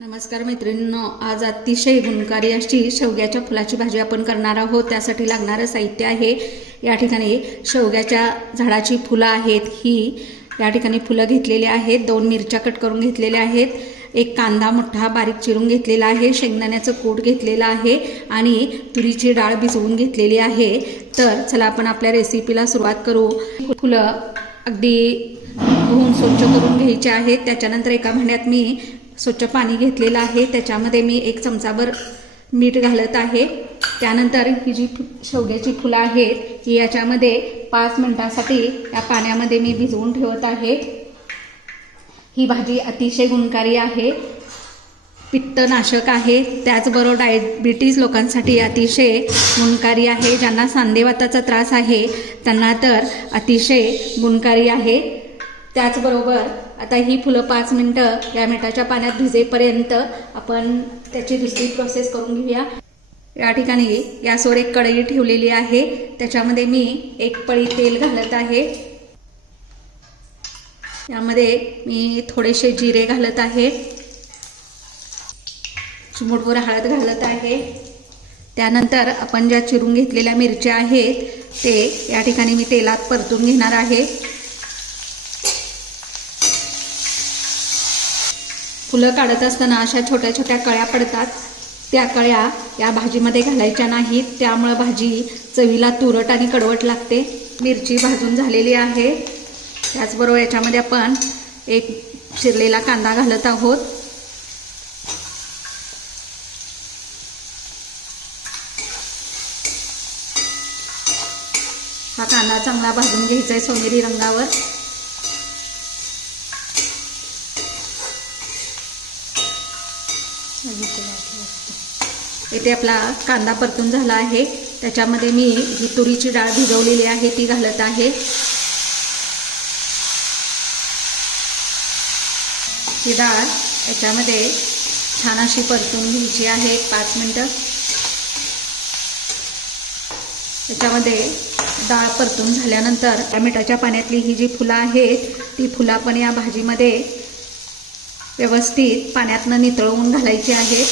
नमस्कार मैत्रिणींनो, आज अतिशय गुणकारी अशी शेवग्याच्या फुलाची भाजी आपण करणार आहोत। त्यासाठी लागणारं साहित्य आहे, या ठिकाणी शेवग्याच्या झाडाची फुलं आहेत। ही या ठिकाणी फुलं घेतलेली आहेत। 2 मिरच्या कट करून घेतलेल्या आहेत। एक कांदा मोठा बारीक चिरून घेतलेला आहे। शेंगदाण्याचं कूट घेतलेलं आहे आणि तुरीची डाळ भिजवून घेतलेली आहे। तर चला आपण आपल्या रेसिपीला सुरुवात करू। फुलं अगदी धुवून स्वच्छ करून घ्यायचे आहेत। त्याच्यानंतर एका भांड्यात मी स्वच्छ पाणी घेतलेलं आहे। त्याच्यामध्ये मी 1 चमचाभर मीठ घालत आहे। त्यानंतर ही जी शेवग्याची फुलं आहेत ही याच्यामध्ये 5 मिनिटांसाठी या पाण्यामध्ये मी भिजवून ठेवत आहे। ही भाजी अतिशय गुणकारी आहे, पित्तनाशक आहे, त्याचबरोबर डायबिटीज लोकांसाठी अतिशय गुणकारी आहे। ज्यांना सांधेवाताचा त्रास आहे त्यांना तर अतिशय गुणकारी आहे। त्याचबरोबर आता ही फुलं 5 मिनिटं या मिठाच्या पाण्यात भिजेपर्यंत आपण त्याची दुसरी प्रोसेस करून घेऊया। या ठिकाणी गॅसवर एक कढई ठेवलेली आहे। त्याच्यामध्ये मी 1 पळी तेल घालत आहे। यामध्ये मी थोडेसे जिरे घालत आहे, चिमूटभर हळद घालत आहे। त्यानंतर आपण ज्या चिरून घेतलेल्या मिरच्या आहेत ते या ठिकाणी मी तेलात परतून घेणार आहे। फुलं काढत असताना अशा छोट्या छोट्या कळ्या पडतात, त्या कळ्या या भाजीमध्ये घालायच्या नाहीत, त्यामुळे भाजी चवीला तुरट आणि कडवट लागते। मिरची भाजून झालेली आहे। त्याचबरोबर याच्यामध्ये आपण 1 चिरलेला कांदा घालत आहोत। हा कांदा चांगला भाजून घ्यायचा आहे सोनेरी रंगावर। इथे आपला कांदा परतून झाला आहे। त्याच्यामध्ये मी ही तुरीची डाळ भिजवलेली आहे ती घालत आहे। ही डाळ याच्यामध्ये छान अशी परतून घ्यायची आहे 5 मिनिटं। याच्यामध्ये डाळ परतून झाल्यानंतर टोमॅटोच्या पाण्यातली ही जी फुलं आहेत ती फुलं पण या भाजीमध्ये व्यवस्थित पाण्यातनं नितळवून घालायची आहेत।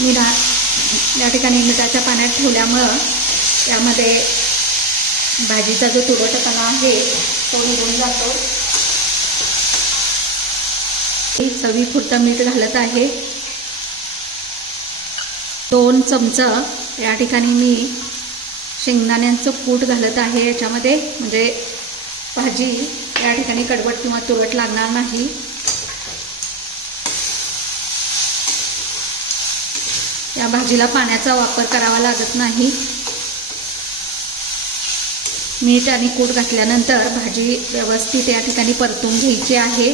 मी या ठिकाणी मिठाच्या पाण्यात ठेवल्यामुळं त्यामध्ये भाजीचा जो तुरटपणा आहे तो निघून जातो। चवीपुरतं मीठ घालत आहे। 2 चमचा या ठिकाणी मी शेंगदाण्यांचं कूट घालत आहे याच्यामध्ये, म्हणजे भाजी या ठिकाणी कडवट किंवा तुरट लागणार नाही। या भाजीला पाण्याचा वापर करावा लागत नाही। मीठ आणि कूट घातल्यानंतर भाजी व्यवस्थित या ठिकाणी परतून घ्यायची आहे।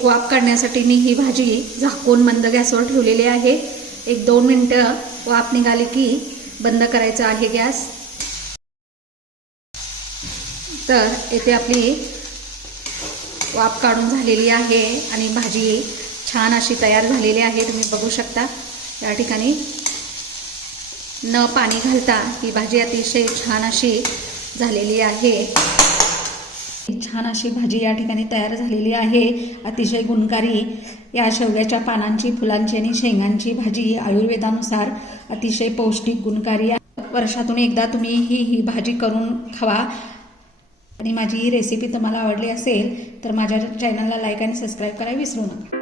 वाफ काढण्यासाठी मी ही भाजी झाकून मंद गॅसवर ठेवलेली आहे। 1-2 मिनिटं वाफ निघाली की बंद करायचं आहे गॅस। तर येथे आपली वाफ काढून झालेली आहे आणि भाजी छान अशी तयार झालेली आहे। तुम्ही बघू शकता या ठिकाणी न पाणी घालता ही भाजी अतिशय छान अशी झालेली आहे। छान अशी भाजी या ठिकाणी तयार झालेली आहे। अतिशय गुणकारी या शेवग्याच्या पानांची, फुलांची आणि शेंगांची भाजी आयुर्वेदानुसार अतिशय पौष्टिक गुणकारी आहे। वर्षातून एकदा तुम्ही ही भाजी करून खावा। आणि माझी ही रेसिपी तुम्हाला आवडली असेल तर माझ्या चॅनलला लाईक आणि सबस्क्राईब करायला विसरू नका।